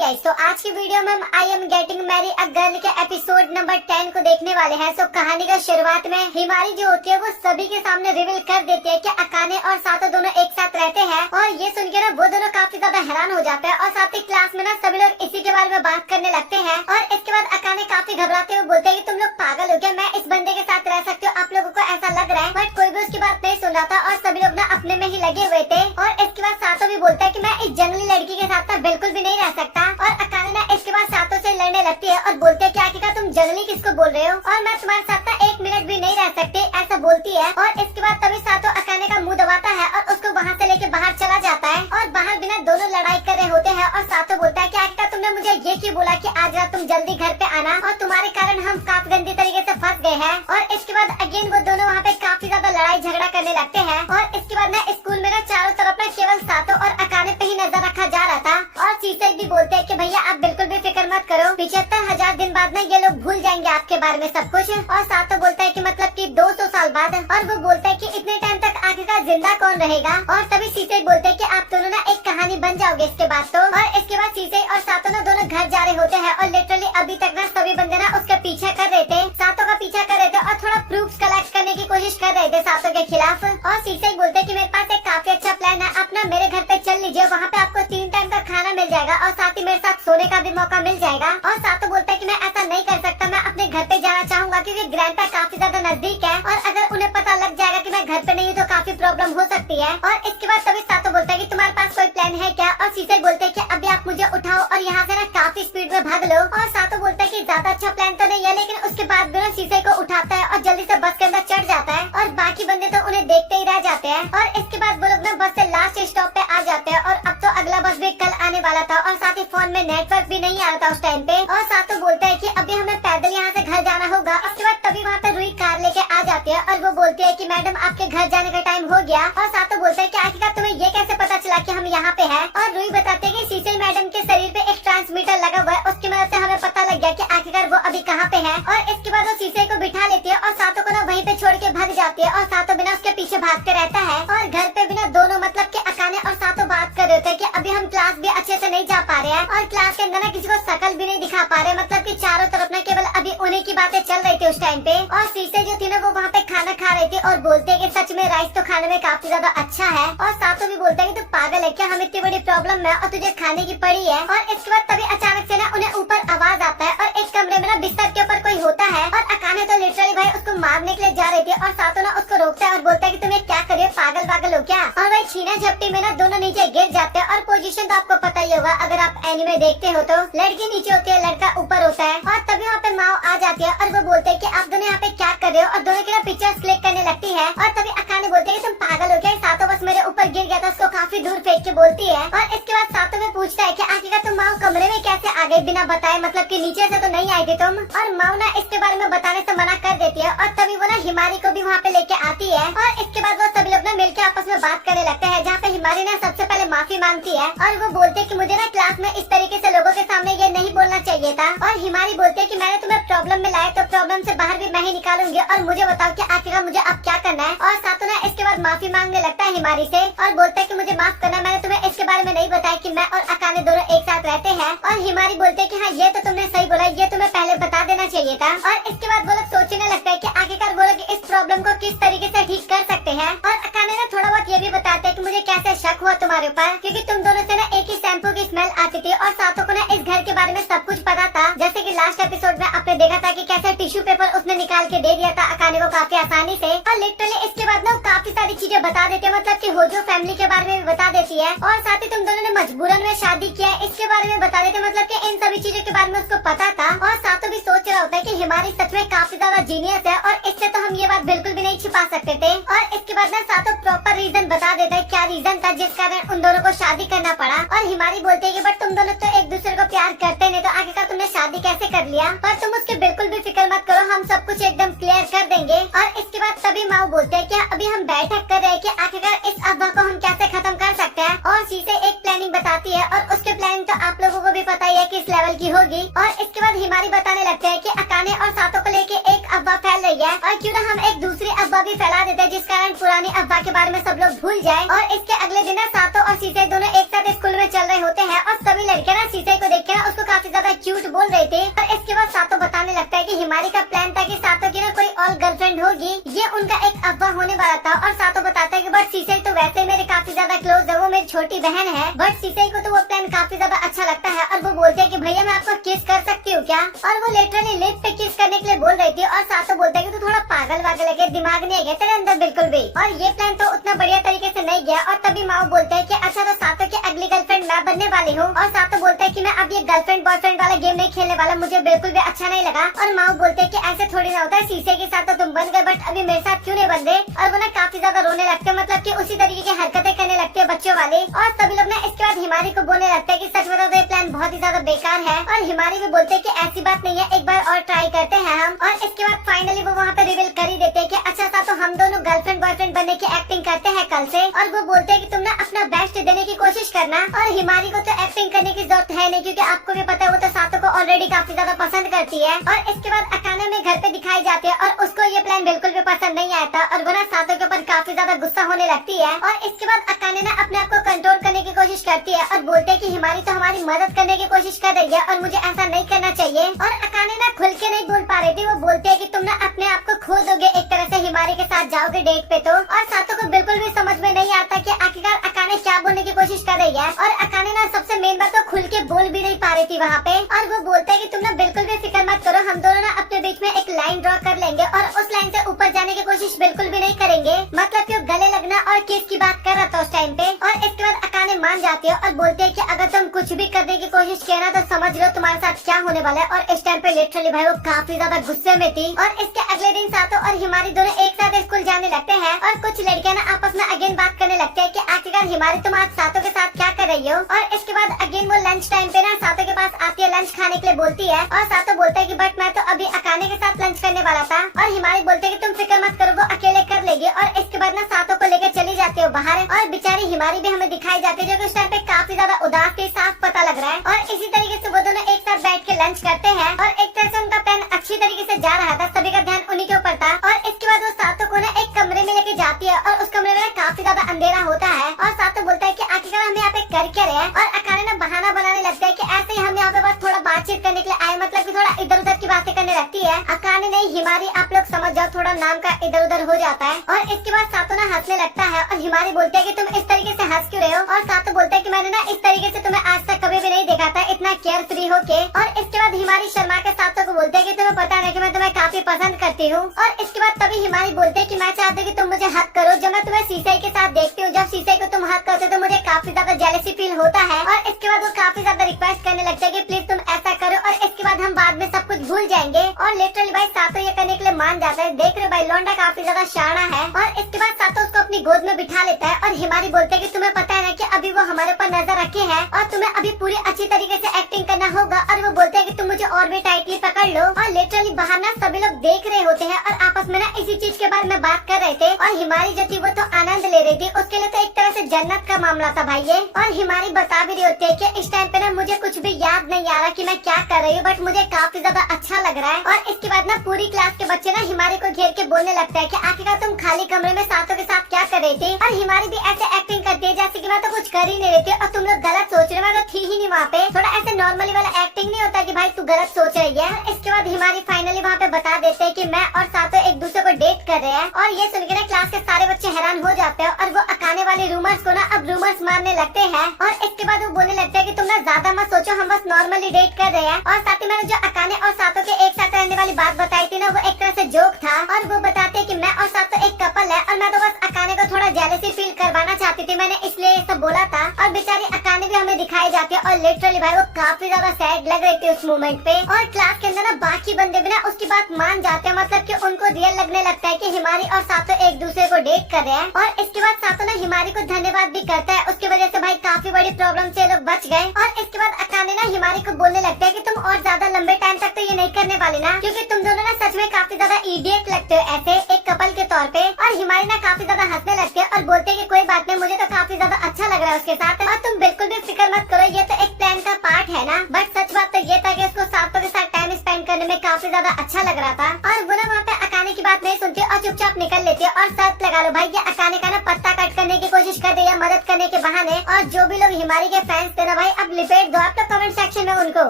Guys, तो आज की वीडियो में हम I am getting marry a girl के एपिसोड नंबर 10 को देखने वाले हैं। सो कहानी का शुरुआत में हिमारी जो होती है वो सभी के सामने रिवील कर देती है कि अकाने और सातो दोनों एक साथ रहते हैं। और ये सुन के ना वो दोनों काफी ज्यादा हैरान हो जाते हैं और साथ ही क्लास में ना सभी लोग इसी के बारे में बात करने लगते हैं। और इसके बाद अकाने काफी घबराते हुए बोलते हैं कि तुम लोग पागल हो क्या, मैं इस बंदे के साथ रह सकती हूँ, आप लोगों को ऐसा लग रहा है। बट कोई भी उसकी बात नहीं सुन रहा था और सभी लोग ना अपने में ही लगे हुए थे। और इसके बाद सातो भी बोलता है कि मैं इस जंगली लड़की के साथ बिल्कुल भी नहीं रह सकता। और अकाने ना इसके बाद सातो से लड़ने लगती है और बोलती है क्या तुम जंगली किसको बोल रहे हो और मैं तुम्हारे साथ ना 1 मिनट भी नहीं रह सकती, ऐसा बोलती है। और इसके बाद तभी सातो अकाने का मुंह दबाता है और उसको वहाँ से लेके बाहर चला जाता है। और बाहर बिना दोनों लड़ाई कर रहे होते हैं और सातो बोलता है क्या तुमने मुझे ये क्यों बोला कि आज रात तुम जल्दी घर पे आना, और तुम्हारे कारण हम काफी गंदी तरीके से फंस गए हैं। और इसके बाद अगेन वो दोनों वहाँ पे काफी ज्यादा लड़ाई झगड़ा करने लगते हैं। और इसके बाद ना स्कूल में ना चारों तरफ ना केवल सातो और अकाने पे ही नजर रखा जा रहा था। और सीसे भी बोलते हैं कि भैया आप बिल्कुल भी फिक्र मत करो, 75,000 दिन बाद ना ये लोग भूल जाएंगे आपके बारे में सब कुछ। और सातो बोलता है कि मतलब कि 200 साल बाद। और वो बोलता है कि इतने टाइम तक आखिरकार जिंदा कौन रहेगा। और तभी सीसे बोलते हैं कि आप दोनों ना एक कहानी बन जाओगे इसके बाद तो। और इसके बाद सीसे और सातो ना दोनों घर जा रहे होते हैं और लिटरली अभी तक ना सभी बंदे ना उसका पीछा कर रहे थे, सातो का पीछा कर रहे थे और थोड़ा प्रूफ्स कलेक्ट करने की कोशिश कर रहे थे सातो के खिलाफ। और सीसे बोलते हैं कि मेरे पास एक काफी अच्छा प्लान है, आप ना मेरे घर पे चल लीजिए, वहाँ पे आपको 3 टाइम का खाना मिल जाएगा और साथ ही मेरे साथ सोने का भी मौका मिल जाएगा। और सातो बोलता है कि मैं ऐसा नहीं कर सकता, मैं अपने घर पे जाना चाहूंगा क्योंकि ग्रैंडपा काफी ज्यादा नजदीक है और अगर उन्हें पता लग जाएगा कि मैं घर पे नहीं हूँ तो काफी प्रॉब्लम हो सकती है। और इसके बाद तभी सातो बोलता है कि तुम्हारे पास कोई प्लान है क्या। और सीसे बोलते हैं कि अभी आप मुझे उठाओ और यहाँ से ना काफी स्पीड में भाग लो। और सातो बोलता है कि ज्यादा अच्छा प्लान तो नहीं है, लेकिन उसके बाद भी ना सीसे को उठाता है और जल्दी से बस के अंदर चढ़ जाता है। और बाकी बंदे तो उन्हें देखते ही रह जाते हैं। और इसके बाद वो लोग ना बस से लास्ट स्टॉप पे आ जाते हैं। और अब तो अगला बस भी कल आने वाला था और साथ ही फोन में नेटवर्क भी नहीं आ रहा था उस टाइम पे। और सातो बोलता है कि अभी हमें पैदल यहाँ से घर जाना होगा। उसके बाद तभी वहाँ पे रुई कार लेके आ जाती है और वो बोलती है कि मैडम आपके घर जाने का टाइम हो गया। और सातो बोलता है कि आखिरकार तुम्हें ये कैसे पता चला कि हम यहाँ पे हैं। और रुई बताते है कि सीसे मैडम के शरीर पे एक ट्रांसमीटर लगा हुआ है, उसकी मदद से हमें पता लग गया कि आखिरकार वो अभी कहाँ पे है। और इसके बाद वो सीसे को बिठा लेती है और सातो को ना वहीं पे छोड़ के भाग जाती है। और सातो बिना उसके पीछे भागते रहता है। और घर पे बिना दोनों मतलब कि अकाने और सातो बात कर रहे थे कि अभी हम क्लास भी अच्छे से नहीं जा पा रहे हैं और क्लास के अंदर ना किसी को शकल भी नहीं दिखा पा रहे, मतलब कि चारों तरफ ना केवल अभी उन्हीं की बातें चल रही थी उस टाइम पे। और सीसे जो थी ना वो वहाँ पे खाना खा रही थी और बोलते हैं कि सच में राइस तो खाने में काफी ज्यादा अच्छा है। और सातो भी बोलता है कि तू पागल है क्या, हम इतनी बड़ी प्रॉब्लम में और तुझे खाने की पड़ी है। और इसके बाद तभी अचानक से ना उन्हें ऊपर आवाज आता है और एक कमरे में ना बिस्तर के ऊपर कोई होता है। और अकाने तो लिटरली भाई उसको मारने के लिए जा रही थी और सातो ना उसको रोकता है और बोलता है कि तुम्हें क्या करिए, पागल हो क्या। और भाई छीना झपटी में ना दोनों नीचे गिर जाते हैं। और पोजीशन तो आपको पता ही होगा, अगर आप एनिमे देखते हो तो लड़की नीचे होती है, लड़का ऊपर होता है। और तभी वहाँ पे माओ आ जाती है और वो बोलते हैं कि आप दोनों यहाँ पे क्या कर रहे हो, और दोनों की ना पिक्चर्स क्लिक करने लगती है। और तभी अकाने बोलते हैं कि तुम पागल हो क्या, सातो बस मेरे ऊपर गिर गया था, उसको काफी दूर फेंक के बोलती है। और इसके बाद सातो में पूछता है कि आखिरकार तुम माओ कमरे में कैसे आ गई बिना बताए, मतलब कि नीचे से तो नहीं आई थी तुम। और माओ ना इसके बारे में बताने से मना कर देती है। और तभी वो ना हिमारी को भी वहाँ पे लेके आती है। और इसके बाद वो सभी लोग ना मिलकर आपस में बात करने लगते हैं, जहाँ पे हिमारी ना सबसे पहले माफी मांगती है। और वो बोलते है कि मुझे ना क्लास में इस तरीके से लोगों के सामने ये नहीं बोलना चाहिए था। और हिमारी बोलते है कि मैंने तुम्हें प्रॉब्लम में लाया तो प्रॉब्लम से बाहर भी मैं ही निकालूंगी, और मुझे बताओ कि आखिरकार मुझे अब क्या करना है। और सातो ना इसके बाद माफी मांगने लगता है हिमारी से और बोलता है कि मुझे माफ करना, मैंने तुम्हें इसके बारे में नहीं बताया कि मैं और अकाने दोनों एक साथ रहते हैं। और हिमारी बोलते है कि हाँ ये तो तुमने सही बोला, ये तुम्हें पहले बता देना चाहिए था। और इसके बाद वो लोग सोचने लगता है कि आखिरकार वो लोग इस प्रॉब्लम को किस तरीके से ठीक कर सकते हैं। और अकाने ना थोड़ा बहुत ये भी बताते हैं कि मुझे कैसे शक हुआ तुम्हारे ऊपर, क्योंकि तुम दोनों से ना एक ही शैम्पू की स्मेल आती थी। और सातो को ना इस घर के बारे में सब कुछ पता था, जैसे कि लास्ट एपिसोड में आपने देखा था कि कैसे टिश्यू पेपर उसने निकाल के दे दिया था अकाने को काफी आसानी से। और लिटरली इसके बाद ना काफी सारी चीजें बता देते हैं, मतलब कि होजो फैमिली के बारे में भी बता देती है। और साथ ही तुम दोनों ने मजबूरन में शादी किया है इसके बारे में बता देते, मतलब कि इन सभी चीजों के बारे में उसको पता था। और सातो भी सोच रहा होता है कि हिमारी सच में काफी ज्यादा जीनियस है और इससे तो हम ये बात बिल्कुल भी नहीं छिपा सकते थे। और इसके बाद ना सातो प्रॉपर रीजन बता देता है क्या रीजन था जिस कारण उन दोनों को शादी करना पड़ा। और हिमारी बोलते है कि बट तुम दोनों तो एक दूसरे को प्यार करते नहीं, तो आखिरकार तुमने शादी कैसे कर लिया। पर तुम उसके बिल्कुल भी फिक्र मत करो, हम सब कुछ एकदम क्लियर कर देंगे। और इसके बाद तभी माओ बोलते हैं कि अभी हम बैठक कर रहे हैं कि आखिरकार इस अफवाह को हम कैसे खत्म कर सकते हैं। और सीसे एक प्लानिंग बताती है और उसके प्लानिंग तो आप लोगों को भी पता ही है किस लेवल की होगी। और इसके बाद हिमारी बताने लगते हैं कि अकाने और सातो को लेके एक अफवाह फैल रही है और क्यों ना हम एक दूसरी अफवाह भी फैला देते हैं जिस कारण पुरानी अफवाह के बारे में सब लोग भूल जाए। और इसके अगले दिन सातो और सीसे दोनों एक साथ स्कूल में चल रहे होते हैं और सभी लड़कियां ना सीसे को देख के ना उसको काफी ज्यादा क्यूट बोल रहे थे। और इसके बाद सातो बताने लगता है कि हिमारी का प्लान था कि सातो की ना कोई और गर्लफ्रेंड होगी, ये उनका एक अफवाह होने वाला था। और सातो बताता है कि बट सीसे तो वैसे मेरे काफी ज्यादा क्लोज है, वो मेरी छोटी बहन है। बट सीसे को तो वो प्लान काफी ज्यादा अच्छा लगता है और वो बोलते है कि भैया मैं आपको किस कर सकती हूँ क्या। और वो लिटरली लिप पे किस करने के लिए बोल रही थी। और सातो बोलता है कि तू थोड़ा पागल वागल है, दिमाग नहीं है तेरे अंदर बिल्कुल भी। और ये प्लान तो उतना बढ़िया तरीके से नहीं गया। और तभी माओ बोलते है कि अच्छा तो सातो की अगली गर्लफ्रेंड मैं बनने वाली हूँ। और सातो बोलता है कि मैं अब ये गर्लफ्रेंड बॉयफ्रेंड वाला गेम नहीं खेलने वाला, मुझे बिल्कुल भी अच्छा नहीं लगा। और माओ बोलते है कि ऐसे थोड़ी ना होता है, शीशे के साथ तो तुम बन गए बट अभी मेरे साथ क्यों नहीं बन रहे। और वो ना काफी ज्यादा रोने लगते हैं, मतलब कि उसी तरीके की हरकतें करने लगते हैं बच्चों वाले। और सभी लोग ना इसके बाद हिमारी को बोलने लगते हैं कि सच बताओ तो ये प्लान बहुत ही ज्यादा बेकार है। और हिमारी भी बोलते है कि ऐसी बात नहीं है, एक बार और ट्राई करते हैं हम। और इसके बाद फाइनली वो वहाँ पे रिवील कर ही देते हैं कि अच्छा सा तो हम दोनों गर्लफ्रेंड बॉयफ्रेंड बनने की एक्टिंग करते हैं कल से। और वो बोलते हैं कि तुम ना अपना बेस्ट देने की कोशिश करना। और हिमारी को तो एक्टिंग करने की जरूरत है नहीं, क्योंकि आपको भी पता है वो तो सातो को ऑलरेडी काफी ज्यादा पसंद करती है। और इसके बाद अकाने में घर पे दिखाई जाती है और उसको ये प्लान बिल्कुल भी पसंद नहीं आता और वो ना सातो के ऊपर काफी ज्यादा गुस्सा होने लगती है। और इसके बाद अकाने ना अपने आप को कंट्रोल करने की कोशिश करती है और बोलते है कि हिमारी तो हमारी मदद करने की कोशिश कर रही है और मुझे ऐसा नहीं करना चाहिए। और अकाने ना खुल के नहीं बोल पा रही थी, वो बोलते है कि तुम ना अपने आप को खो दोगे एक तरह से हिमारी के साथ जाओगे डेट पे तो। और सातो को बिल्कुल भी समझ में नहीं आता कि आखिरकार अकाने क्या बोलने की कोशिश कर रही है। और अकाने ना सबसे मेन बात तो खुल के बोल भी नहीं पा रही थी वहाँ पे। और वो बोलते है कि तुम ना बिल्कुल भी फिक्र मत करो, हम दोनों ना अपने बीच में एक लाइन ड्रॉ कर लेंगे और उस लाइन से ऊपर जाने की कोशिश बिल्कुल भी नहीं करेंगे। मतलब कि गले लगना और किस की बात कर रहा था उस टाइम पे। और इसके बाद अकाने मान जाती है और बोलते है कि अगर तुम कुछ भी करने की कोशिश किया ना तो समझ लो तुम्हारे साथ क्या होने वाला है। और इस टाइम पे लिटरली भाई वो काफी ज्यादा गुस्से में थी। और इसके अगले दिन सातो और हिमारी दोनों एक साथ स्कूल जाने लगते हैं और कुछ लड़कियां ना आपस में अगेन बात करने लगते हैं कि आखिरकार हिमारी तुम आज सातो के साथ क्या कर रही हो। और इसके बाद अगेन वो लंच टाइम पे ना सातो के पास आती है, लंच खाने के लिए बोलती है। और सातो बोलता है कि बट मैं तो अभी अकाने के साथ लंच करने वाला था। और हिमारी बोलते है कि तुम फिक्र मत करो, वो अकेले कर लेगी। और इसके बाद ना सातो को लेकर चली जाती है बाहर। और बेचारी हिमारी भी हमें दिखाई जाती है जो कि उस टाइम पे काफी ज्यादा उदास थी, साफ पता लग रहा है। और इसी तरीके से वो दोनों एक साथ बैठ के लंच करते हैं और एक तरह से उनका प्लान अच्छी तरीके से जा रहा था, सभी का ध्यान उन्हीं के ऊपर था। और इसके बाद वो सातो को ना एक कमरे में लेके जाती है और उस कमरे में काफी ज्यादा अंधेरा होता है। और सातो बोलता है कि आखिरकार हम यहाँ पे कर क्या रहे हैं। और अकाने ना बहाना बनाने लगता है कि ऐसे ही हम यहाँ पे बस थोड़ा बातचीत करने के लिए आए, मतलब कि थोड़ा इधर उधर की बातें करने लगती है। अकाने नहीं हिमारी आप लोग समझ जाओ, थोड़ा नाम का इधर उधर हो जाता है। और इसके बाद सातो ना हंसने लगता है और हिमारी बोलती है कि तुम इस तरीके से हंस क्यों रहे हो। और सातो बोलता है कि मैंने ना इस तरीके से तुम्हें आज तक कभी भी नहीं देखा था, इतना केयर फ्री होके। और इसके बाद हिमारी शर्मा के सातो को बोलते है कि तुम्हें पता है कि मैं तुम्हें काफी पसंद करती हूँ। और इसके बाद तभी हिमारी बोलते है कि मैं चाहती हूँ कि तुम मुझे हक करो, जब मैं तुम्हें शीशे के साथ देखती हूँ, जब शीशे को तुम हक करते हो तो मुझे काफी ज्यादा जेलसी फील होता है। और इसके बाद वो काफी ज्यादा रिक्वेस्ट करने लगते हैं कि प्लीज तुम ऐसा करो और इसके बाद हम बाद में सब कुछ भूल जाएंगे। और लिटरली भाई सातो ये करने के लिए मान जाता है। देख रहे हो भाई लौंडा काफी ज्यादा शाना है। और इसके बाद सातो उसको अपनी गोद में बिठा लेता है और हिमारी बोलते है कि तुम्हें पता है ना कि अभी वो हमारे ऊपर नजर रखे हैं और तुम्हें अभी पूरी अच्छी तरीके से एक्टिंग करना होगा। और वो बोलते है कि तुम मुझे और भी टाइटली पकड़ लो। और लिटरली बाहर ना सभी लोग देख रहे होते हैं और आपस में ना इसी चीज के बारे में बात कर रहे थे। और हिमारी जो थी वो तो आनंद ले रही थी, उसके लिए तो एक तरह से जन्नत का मामला था भाई ये। और हिमारी बता भी रही होती है कि इस टाइम पे ना मुझे कुछ भी याद नहीं आ रहा कि मैं क्या कर रही हूँ, बट मुझे काफी ज्यादा अच्छा लग रहा है। और इसके बाद ना पूरी क्लास के बच्चे ना हिमारी को घेर के बोलने लगते हैं कि आखिरकार तुम खाली कमरे में सातों के साथ क्या कर रही थी। और हिमारी भी ऐसे एक्टिंग करती है जैसे कि मैं तो कुछ कर ही नहीं रही थी और तुम लोग गलत सोच रहे हो, मैं तो थी ही नहीं वहाँ पे। थोड़ा ऐसे नॉर्मली वाला एक्टिंग नहीं होता कि भाई तू गलत सोच रही है। इसके बाद हिमारी फाइनली वहाँ पे बता देते हैं कि मैं और सातो एक दूसरे को डेट कर रहे हैं। और ये सुनकर ना क्लास के सारे बच्चे हैरान हो जाते हैं और वो अकाने वाले रूमर्स को ना अब रूमर्स मारने लगते हैं। और इसके बाद वो बोलने लगते हैं कि तुम ना ज्यादा मत सोचो, हम बस नॉर्मली डेट कर रहे हैं। और साथ ही मैंने जो अकाने और सातो के एक साथ रहने वाली बात बताई थी ना, वो एक तरह से जोक था। और वो बताते हैं कि मैं और सातो एक कपल है और मैं तो बस अकाने को थोड़ा जेलसी फील करवाना चाहती थी, मैंने इसलिए ये सब बोला था। और बेचारी अकाने भी हमें दिखाई जाती है और लिटरली भाई वो काफी ज्यादा सैड लग रही थी उस मोमेंट पे। और क्लास के अंदर ना बाकी बंदे भी ना उसकी बात मान जाते हैं, मतलब कि उनको रियल लगने लगता है कि हिमारी और सातो एक दूसरे को डेट कर रहे हैं। और इसके बाद सातो ना हिमारी को धन्यवाद भी करता है, उसकी वजह से भाई काफी बड़ी प्रॉब्लम से लोग बच गए। और इसके बाद अकाने ना हिमारी को बोलने लगता है कि तुम और ज्यादा लंबे टाइम तक तो ये नहीं करने वाली ना, क्योंकि तुम दोनों ना सच में काफी ज्यादा इडियट लगते हो ऐसे एक कपल के तौर पे। और हिमारी ना काफी ज्यादा हंसने लगती है और बोलते है कि कोई बात नहीं, मुझे तो काफी ज्यादा अच्छा लग रहा है उसके साथ और तुम बिल्कुल भी फिक्र मत करो, ये तो एक प्लान का पार्ट है ना। बट सच बात तो ये था कि उसको सातों के साथ टाइम स्पेंड करने जानने में काफी ज्यादा अच्छा लग रहा था। और वो ना वहाँ पे अकाने की बात नहीं सुनती और चुपचाप निकल लेती है। और शर्त लगा लो भाई ये अकाने का ना पत्ता कट करने की कोशिश कर रही है मदद करने के बहाने। और जो भी लोग हिमारी के फैंस थे ना भाई अब लिपेट दो आप तो कमेंट सेक्शन में उनको।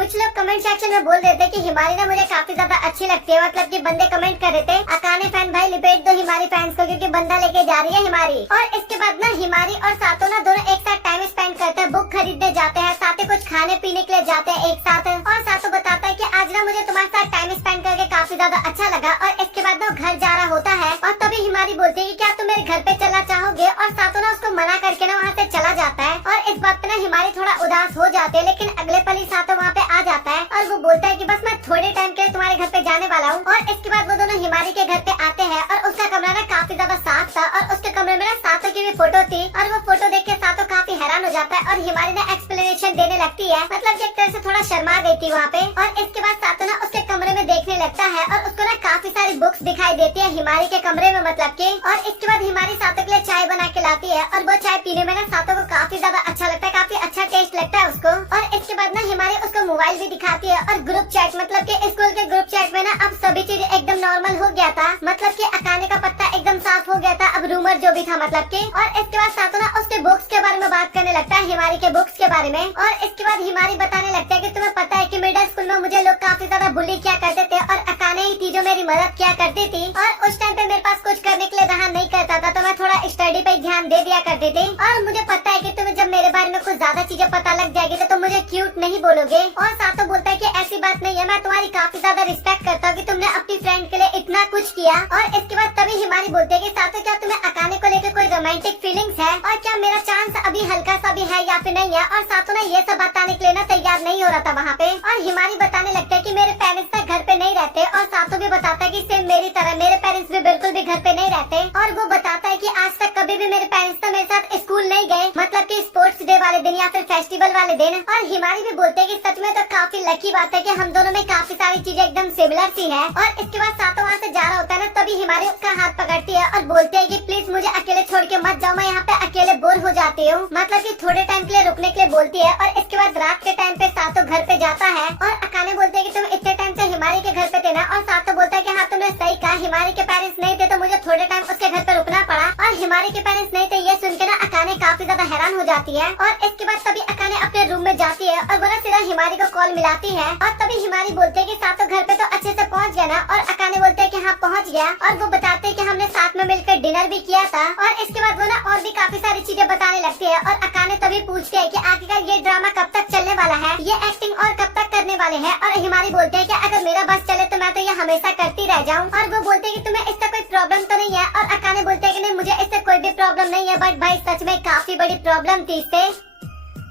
कुछ लोग कमेंट सेक्शन में बोल रहे थे कि हिमारी ना मुझे काफी ज्यादा अच्छी लगती है, मतलब कि बंदे कमेंट कर रहे थे अकाने फैन भाई लिपेट दो हिमारी फैंस को क्योंकि बंदा लेके जा रही है हिमारी। और इसके बाद ना हिमारी और सातो ना दोनों एक साथ टाइम स्पेंड करते हैं, बुक खरीदने जाते हैं, साथ ही कुछ खाने पीने के लिए जाते हैं एक साथ। और सातो बताता है कि आज ना मुझे तुम्हारे साथ टाइम स्पेंड करके काफी ज्यादा अच्छा लगा। और इसके बाद ना घर जा रहा होता है और तभी हिमारी बोलती है कि क्या तुम मेरे घर पे चलना चाहोगे। और सातो ना उसको मना करके ना वहाँ से चला जाता है। और इस बात पे ना हिमारी थोड़ा उदास हो जाती है, लेकिन अगले पल ही सातो वहाँ पे आ जाता है और वो बोलता है कि बस मैं थोड़े टाइम के लिए तुम्हारे घर पे जाने वाला हूँ। और इसके बाद वो दोनों हिमारी के घर पे आते हैं और उसका कमरा ना काफी ज्यादा साफ था और उसके कमरे में ना सातो की भी फोटो थी। और वो फोटो देख के सातो काफी हैरान हो जाता है और हिमारी ना एक्सप्लेनेशन देने लगती है, मतलब कि एक तरह से थोड़ा शर्मा गई थी वहाँ पे। और इसके बाद सातो ना उसके कमरे में देखने लगता है और उसको ना काफी सारी बुक्स दिखाई देती है हिमारी के कमरे में, मतलब की। और इसके बाद हिमारी सातो के लिए चाय बना के लाती है और वो चाय पीने में ना सातो को काफी ज्यादा अच्छा लगता है, काफी अच्छा टेस्ट लगता है उसको। और इसके बाद ना हिमारी उसको मोबाइल भी दिखाती है और ग्रुप चैट, मतलब कि स्कूल के ग्रुप चैट में ना अब सभी चीजें एकदम नॉर्मल हो गया था, मतलब कि अकाने का पत्ता एकदम साफ हो गया था, अब रूमर जो भी था मतलब कि। और इसके बाद सातो ना उसके बुक्स के बारे में बात करने लगता है, हिमारी के बुक्स के बारे में। और इसके बाद हिमारी बताने लगता है कि तुम्हें पता है कि मिडिल स्कूल में मुझे लोग काफी ज्यादा बुली किया करते थे और अकाने ही थी जो मेरी मदद किया करती थी। और उस टाइम पे मेरे पास कुछ करने के लिए रहा नहीं करता था तो मैं थोड़ा स्टडी पे ध्यान दे दिया करती थी। और मुझे पता है कि तुम्हें जब मेरे बारे में कुछ ज्यादा चीजें पता लग जाएगी तो तुम मुझे क्यूट नहीं बोलोगे। और सातो बोलता है कि ऐसी बात नहीं है, मैं तुम्हारी काफी ज्यादा रिस्पेक्ट करता हूँ कि तुमने अपनी फ्रेंड के लिए इतना कुछ किया। और इसके बाद तभी हिमारी बोलती है कि सातो क्या तुम्हें अकाने को लेकर कोई रोमांटिक फीलिंग्स है और क्या मेरा चांस अभी हल्का सा भी है या फिर नहीं है। और सातो ना ये सब बताने के लिए ना तैयार नहीं हो रहा था वहाँ पे। और हिमारी बताने लगता है कि मेरे पेरेंट्स ना घर पे नहीं रहते। और सातो भी बताता है कि सेम मेरी तरह मेरे पेरेंट्स भी बिल्कुल भी घर पे नहीं रहते। और वो बताता है कि आज तक कभी भी मेरे पेरेंट्स तो मेरे साथ स्कूल नहीं गए, मतलब कि स्पोर्ट्स डे वाले दिन या फिर फेस्टिवल वाले दिन। और हिमारी भी बोलते हैं कि सच में तो काफी लकी बात है कि हम दोनों में काफी सारी चीजें एकदम सिमिलर सी है। और इसके बाद सातो वहाँ से जा रहा होता है ना तभी हिमारी उसका हाथ पकड़ती है और बोलती है कि प्लीज मुझे अकेले छोड़ के मत जाओ, मैं यहाँ पे अकेले बोर हो जाती हूँ, मतलब कि थोड़े टाइम के लिए रुकने के लिए बोलती है। और इसके बाद रात के टाइम पे सातो घर पे जाता है और अकाने बोलते है कि तुम इतने टाइम से हिमारी के घर पे थे ना। और सातो बोलता है कि हाँ तुमने सही कहा, हिमारी के पेरेंट्स नहीं थे तो मुझे थोड़े टाइम उसके घर पे रुकना पड़ा। और हिमारी के पेरेंट्स नहीं थे ये सुन के ना अकाने काफी ज्यादा हैरान हो जाती है। और इसके बाद तभी अकाने अपने रूम में जाती है और वो ना सीधा हिमारी को कॉल मिलाती है। और तभी हिमारी बोलते है कि सातो घर पे तो अच्छे से पहुँच गया ना। और अकाने बोलते है कि हाँ पहुँच गया। और वो बताते है कि हमने साथ में मिलकर डिनर भी किया था। और इसके बाद वो ना और भी काफी सारी चीजें बताने लगती है। और अकाने तभी पूछते है कि आखिरकार ये ड्रामा कब तक चलने वाला है, ये एक्टिंग और कब तक करने वाले हैं। और हिमारी बोलते है कि अगर मेरा बस चले तो मैं तो ये हमेशा करती रह जाऊँ। और वो बोलते है कि तुम्हें इससे कोई प्रॉब्लम तो नहीं है। और अकाने बोलते है कि नहीं मुझे इससे कोई भी प्रॉब्लम नहीं है, बट भाई सच में काफी बड़ी प्रॉब्लम थी इससे।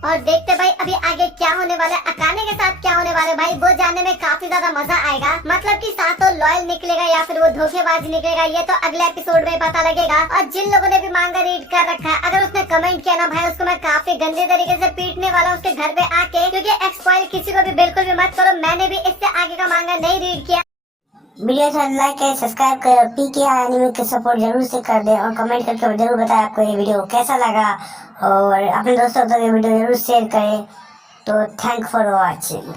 और देखते भाई अभी आगे क्या होने वाला है, अकाने के साथ क्या होने वाला है भाई वो जानने में काफी ज्यादा मजा आएगा। मतलब कि सातो लॉयल निकलेगा या फिर वो धोखेबाज निकलेगा ये तो अगले एपिसोड में पता लगेगा। और जिन लोगों ने भी मांगा रीड कर रखा है अगर उसने कमेंट किया ना भाई उसको मैं काफी गंदे तरीके से पीटने वाला हूँ उसके घर पे आके, क्योंकि एक्सपॉइल किसी को भी बिल्कुल भी मत करो। मैंने भी इससे आगे का मांगा नहीं रीड किया। वीडियो अच्छा लाइक करें, सब्सक्राइब करें, पीके एनिमे के सपोर्ट जरूर से कर दें और कमेंट करके जरूर बताएं आपको ये वीडियो कैसा लगा और अपने दोस्तों तक ये वीडियो जरूर शेयर करें। तो थैंक फॉर वॉचिंग।